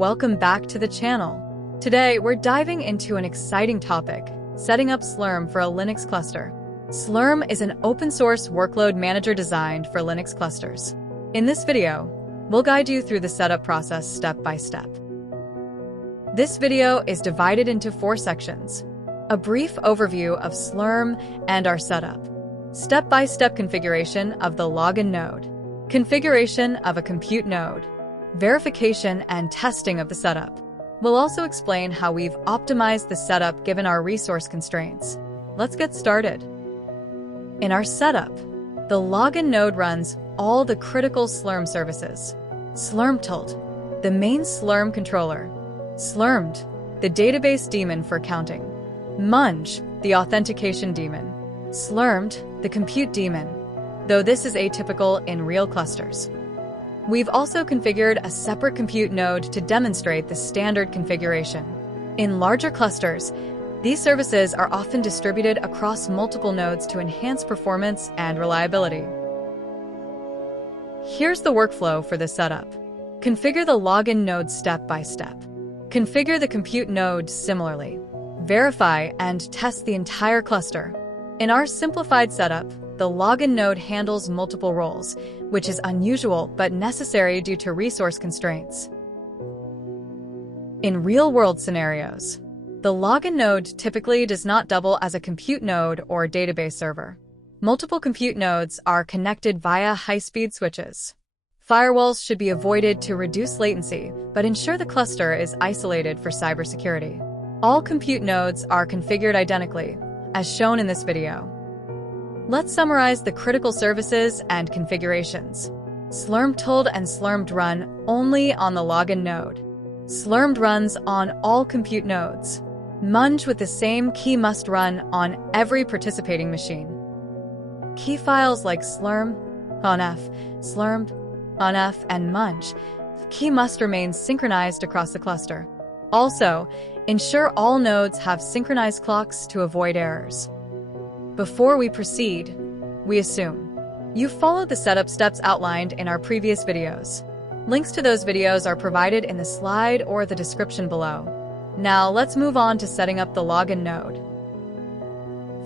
welcome back to the channel. Today, we're diving into an exciting topic, setting up Slurm for a Linux cluster. Slurm is an open-source workload manager designed for Linux clusters. In this video, we'll guide you through the setup process step by step. This video is divided into 4 sections. A brief overview of Slurm and our setup. Step-by-step configuration of the login node. Configuration of a compute node. Verification and testing of the setup. We'll also explain how we've optimized the setup given our resource constraints. Let's get started. In our setup, the login node runs all the critical Slurm services. slurmctld, the main Slurm controller. slurmd, the database daemon for counting. munge, the authentication daemon. slurmd, the compute daemon, though this is atypical in real clusters. We've also configured a separate compute node to demonstrate the standard configuration. In larger clusters, these services are often distributed across multiple nodes to enhance performance and reliability. Here's the workflow for the setup. Configure the login node step by step. Configure the compute node similarly. Verify and test the entire cluster. In our simplified setup, the login node handles multiple roles, which is unusual but necessary due to resource constraints. In real-world scenarios, the login node typically does not double as a compute node or database server. Multiple compute nodes are connected via high-speed switches. Firewalls should be avoided to reduce latency, but ensure the cluster is isolated for cybersecurity. All compute nodes are configured identically, as shown in this video. Let's summarize the critical services and configurations. slurmctld and slurmd run only on the login node. slurmd runs on all compute nodes. munge with the same key must run on every participating machine. Key files like slurm.conf, slurmd.conf, and munge key must remain synchronized across the cluster. Also, ensure all nodes have synchronized clocks to avoid errors. Before we proceed, we assume you've followed the setup steps outlined in our previous videos. Links to those videos are provided in the slide or the description below. Now let's move on to setting up the login node.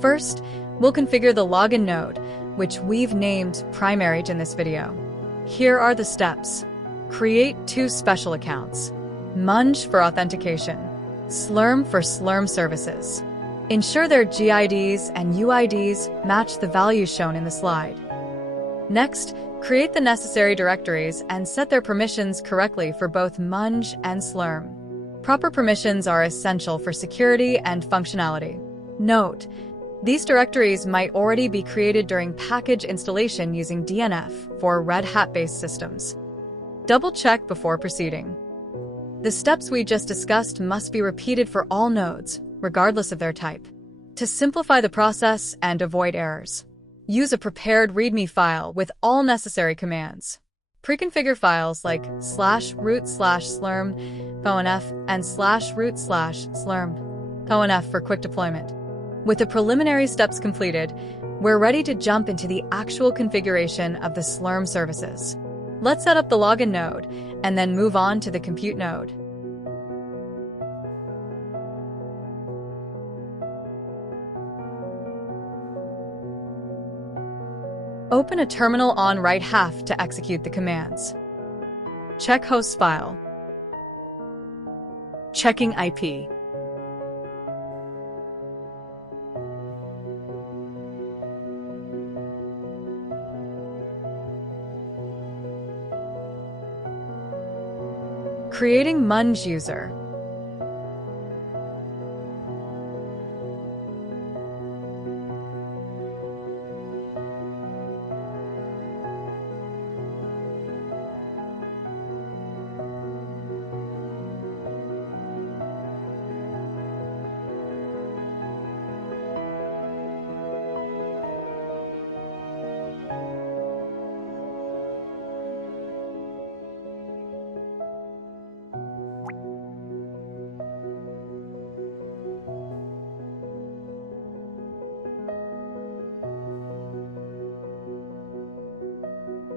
First, we'll configure the login node, which we've named primary in this video. Here are the steps. Create 2 special accounts. munge for authentication. Slurm for Slurm services. Ensure their GIDs and UIDs match the values shown in the slide. Next, create the necessary directories and set their permissions correctly for both munge and slurm. Proper permissions are essential for security and functionality. Note, these directories might already be created during package installation using DNF for Red Hat-based systems. Double-check before proceeding. The steps we just discussed must be repeated for all nodes, regardless of their type. To simplify the process and avoid errors, use a prepared README file with all necessary commands. Pre-configure files like /root/slurm.conf and /root/slurm.conf for quick deployment. With the preliminary steps completed, we're ready to jump into the actual configuration of the Slurm services. Let's set up the login node and then move on to the compute node. Open a terminal on right half to execute the commands. Check host file. Checking IP. Creating munge user.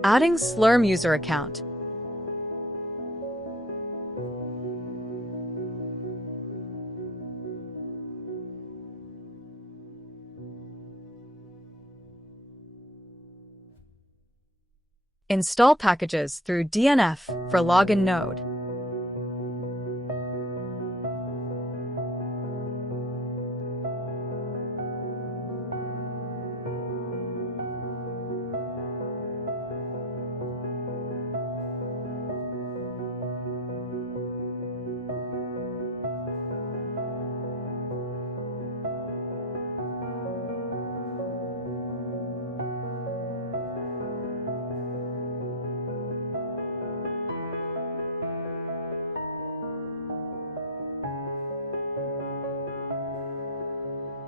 Adding Slurm user account. Install packages through DNF for login node.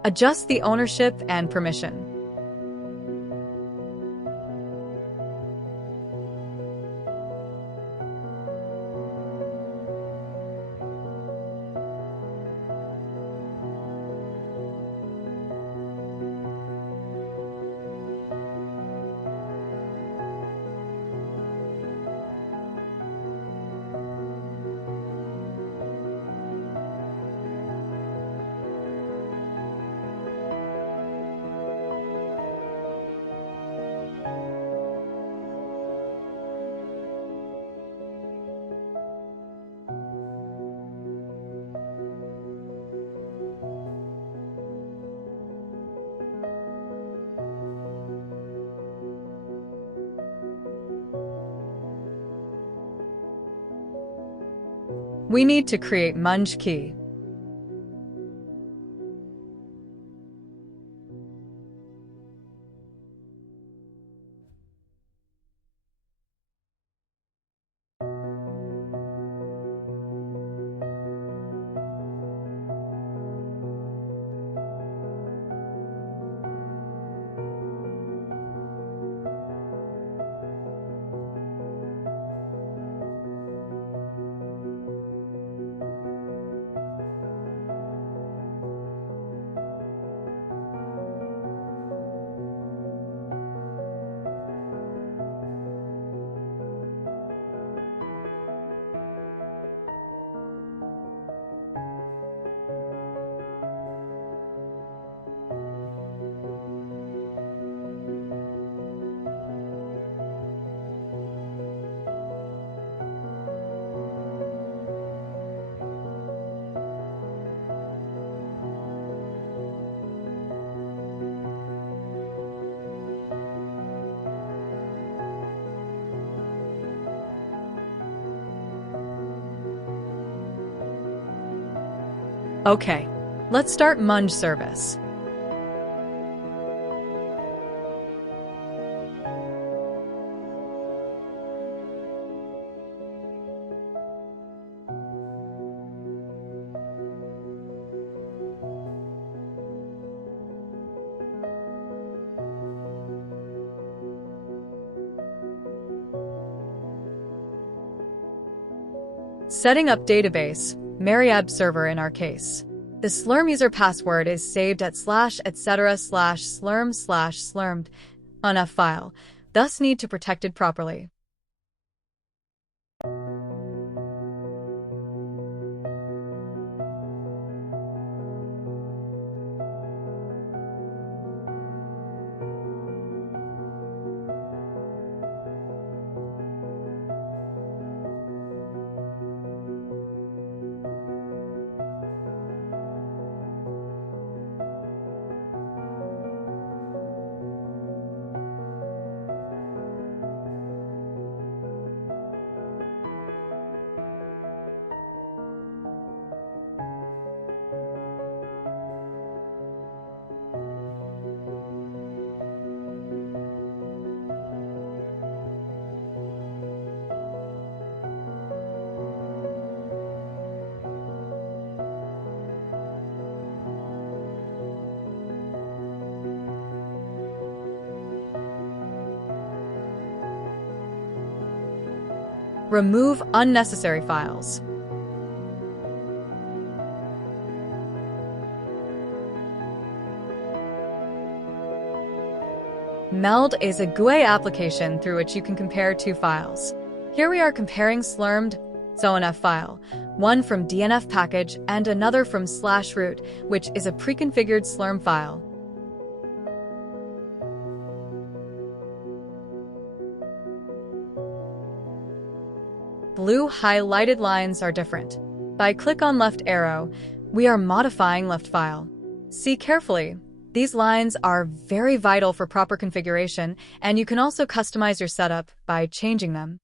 Adjust the ownership and permission. We need to create munge.key. Okay, let's start munge service. Setting up database, Mariab server in our case. The slurm user password is saved at /etc/slurm/slurmd.conf file, thus need to protect it properly. Remove unnecessary files. Meld is a GUI application through which you can compare two files. Here we are comparing slurmd.conf file, one from DNF package and another from /root, which is a preconfigured slurm file. blue highlighted lines are different. By click on left arrow, we are modifying left file. See carefully. These lines are very vital for proper configuration, and you can also customize your setup by changing them.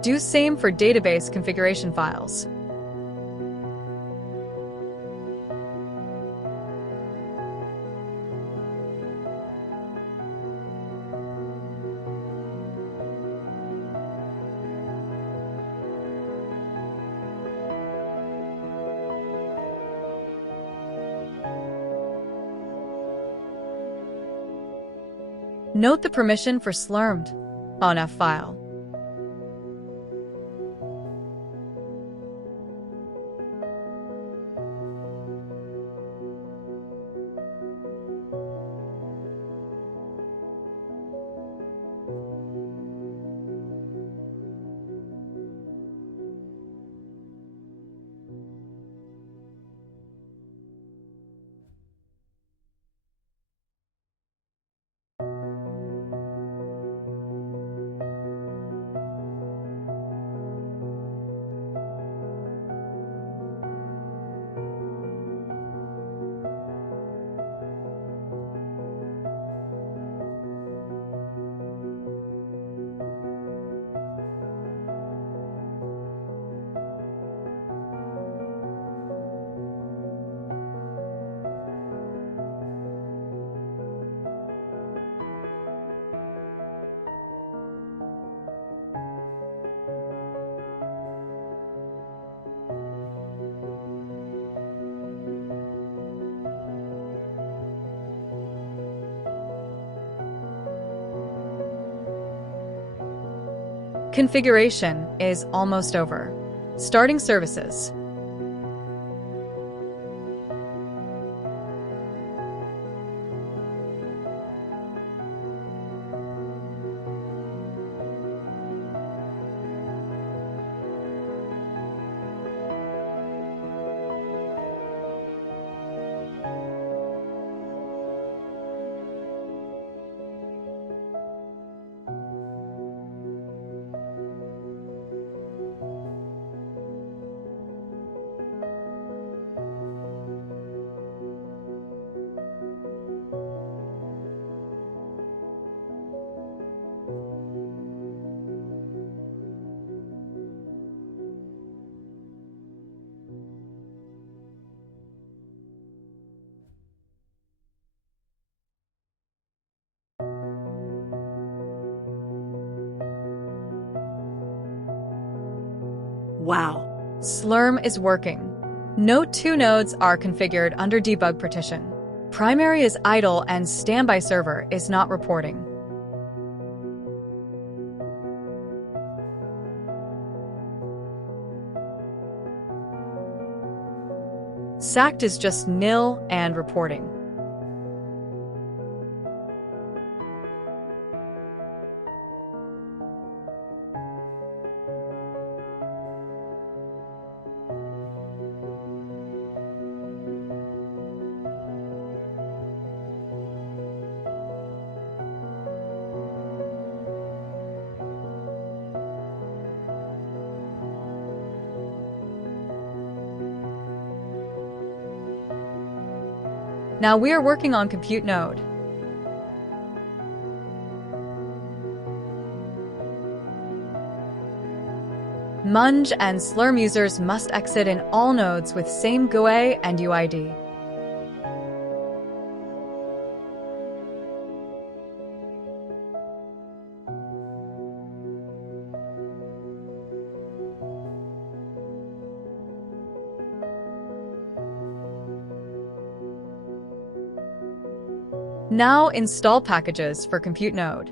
Do same for database configuration files. Note the permission for slurmd.conf file. Configuration is almost over. Starting services. Wow. Slurm is working. Note 2 nodes are configured under debug partition. Primary is idle and standby server is not reporting. Stacked is just nil and reporting. Now we are working on compute node. Munge and slurm users must exit in all nodes with same GUI and UID. Now install packages for Compute Node.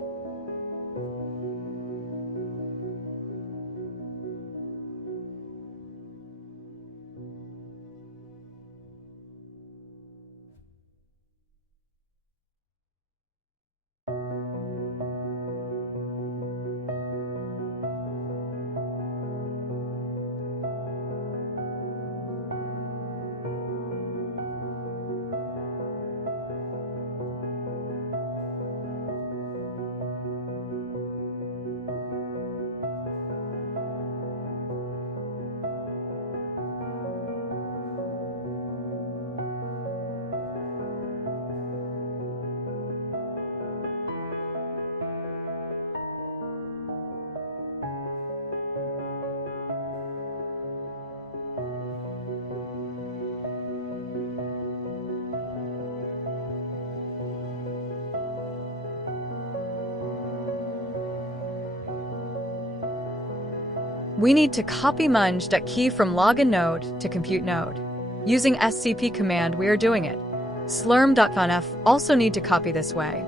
We need to copy munge.key from login node to compute node. Using scp command, we are doing it. Slurm.conf also need to copy this way.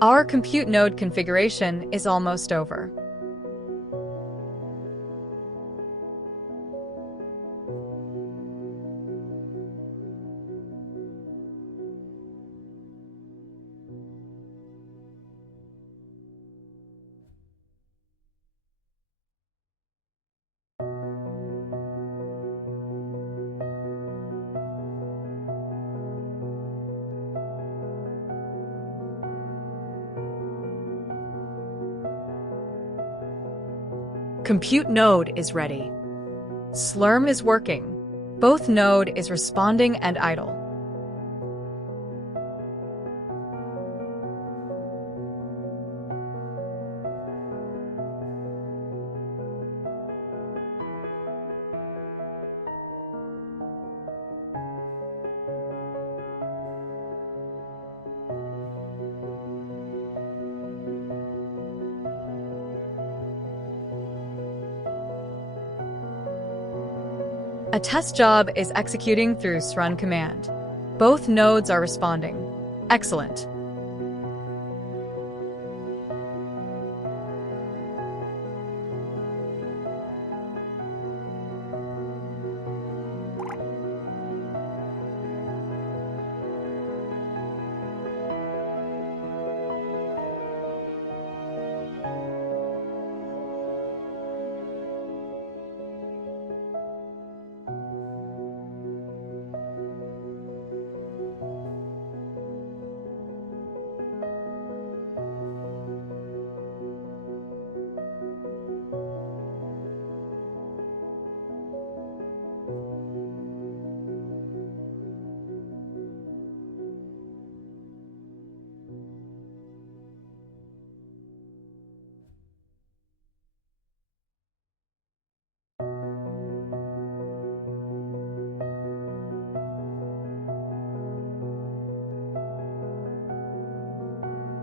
Our compute node configuration is almost over. Compute node is ready. Slurm is working. Both node is responding and idle. A test job is executing through run command. Both nodes are responding. Excellent.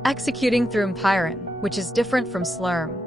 executing through Empyron, which is different from Slurm.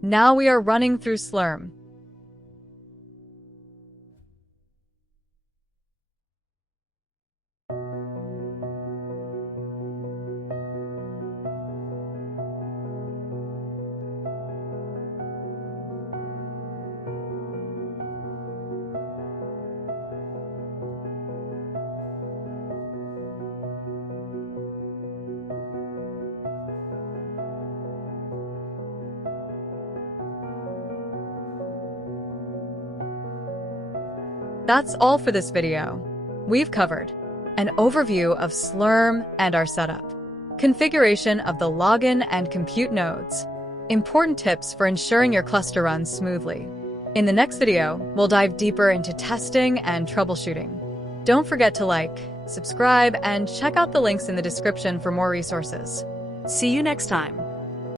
Now we are running through Slurm. That's all for this video. We've covered an overview of Slurm and our setup, configuration of the login and compute nodes, important tips for ensuring your cluster runs smoothly. In the next video, we'll dive deeper into testing and troubleshooting. Don't forget to like, subscribe, and check out the links in the description for more resources. See you next time.